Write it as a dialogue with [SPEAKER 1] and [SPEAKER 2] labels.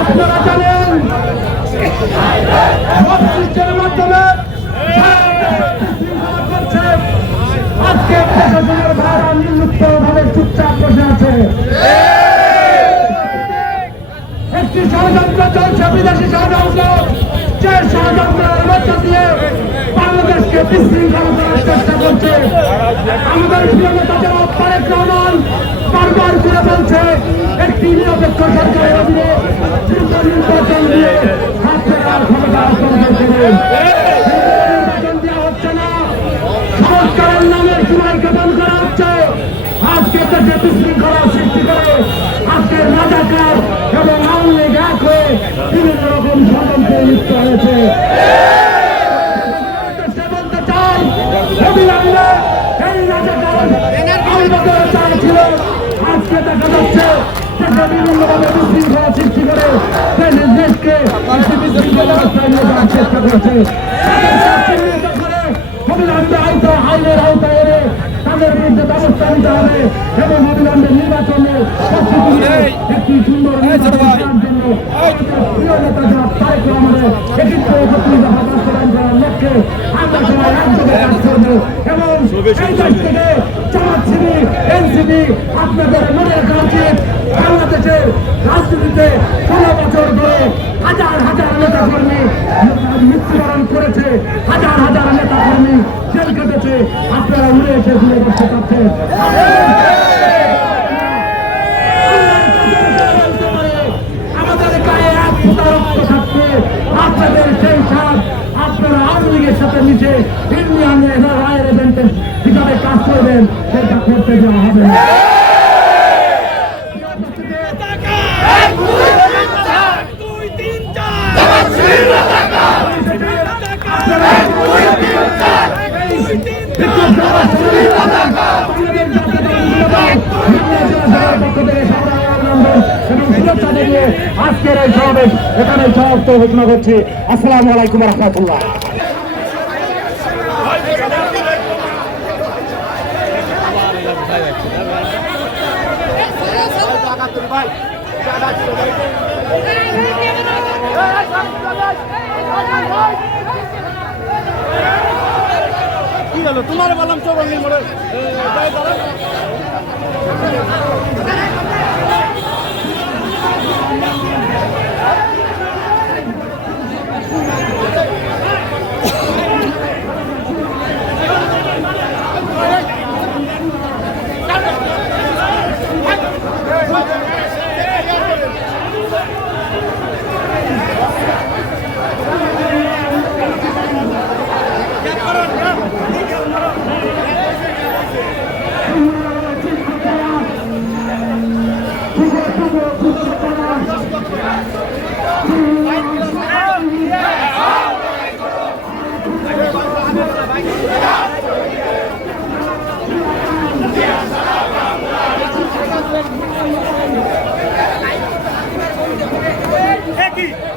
[SPEAKER 1] আপনারা জানেন? একটি ষড়যন্ত্র চলছে, বিদেশি ষড়যন্ত্র। যে ষড়যন্ত্রের মধ্য দিয়ে বাংলাদেশকে বিশৃঙ্খল করার চেষ্টা বলছে, একটি নিরপেক্ষ সরকারের অধীনে নির্বাচন দিয়ে হাত ফেরার ক্ষমতা হস্তান্তর করুন নির্বাচন হচ্ছে না। সংস্কারের নামে সীমাই খতম করা হচ্ছে। আজকে দেশে বিশৃঙ্খলা সৃষ্টি করে আজকে রাজাকার আজকে দেখা যাচ্ছে বিভিন্নভাবে বিশৃঙ্খলা সৃষ্টি করে ব্যবস্থা নিতে হবে এবং অবিলম্বে নির্বাচনে একটি সুন্দর নির্বাচন জন্য প্রিয় নেতা জনাব তারেক রহমানের একত্র একত্রিত ভাব বাস্তবায়ন করার লক্ষ্যে আমরা সবাই একযোগে কাজ করব এবং এই দেশ থেকে জামাত শিবির এনসিপি আপনাদের মনে রাখা উচিত। বাংলাদেশের রাজনীতিতে ষোলো বছর ধরে হাজার হাজার নেতা কর্মী মিশে ইন্ডিয়ান রায়ের এজেন্টের হিসাবে কাজ করবেন। সেটা করতে দেওয়া হবে আজকের এই সমাবেশ এখানে সমাপ্ত ঘোষণা করছি আসসালামু আলাইকুম রহমতুল্লাহ।
[SPEAKER 2] কি হলো তোমার বললাম চৌরঙ্গি মোড়ে নাকি